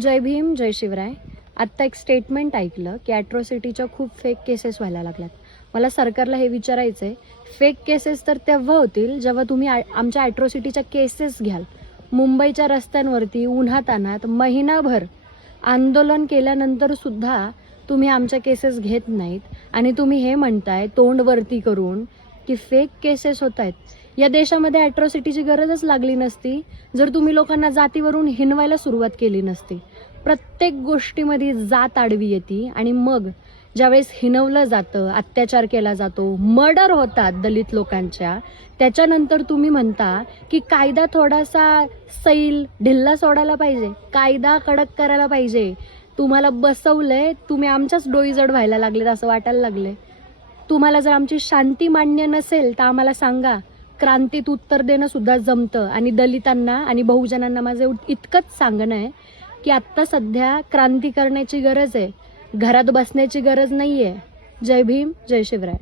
जय भीम, जय शिवराय. आत्ता एक स्टेटमेंट ऐकलं की ॲट्रॉसिटीच्या खूप फेक केसेस व्हायला लागल्यात. मला सरकारला हे विचारायचं आहे, फेक केसेस तर तेव्हा होतील जेव्हा तुम्ही आमच्या ॲट्रॉसिटीच्या केसेस घ्याल. मुंबईच्या रस्त्यांवरती उन्हातान्हात महिनाभर आंदोलन केल्यानंतर सुद्धा तुम्ही आमच्या केसेस घेत नाहीत आणि तुम्ही हे म्हणताय तोंड वरती करून की फेक केसेस होत आहेत. या देशामध्ये ॲट्रॉसिटीची गरजच लागली नसती जर तुम्ही लोकांना जातीवरून हिणवायला सुरुवात केली नसती. प्रत्येक गोष्टीमध्ये जात आडवी येते आणि मग ज्यावेळेस हिणवलं जातं, अत्याचार केला जातो, मर्डर होतात दलित लोकांच्या, त्याच्यानंतर तुम्ही म्हणता की कायदा थोडासा सैल ढिल्ला सोडायला पाहिजे, कायदा कडक करायला पाहिजे. तुम्हाला बसवलंय, तुम्ही आमच्याच डोईजड व्हायला लागलेत असं वाटायला लागले. तुम्हाला जर आमची शांती मान्य नसेल तर आम्हाला सांगा. क्रांतीत उत्तर देणं सुद्धा जमतं. आणि दलितांना आणि बहुजनांना माझं इतकंच सांगणं आहे की आत्ता सध्या क्रांती करण्याची गरज आहे, घरात बसण्याची गरज नाहीये. जय भीम, जय शिवराय.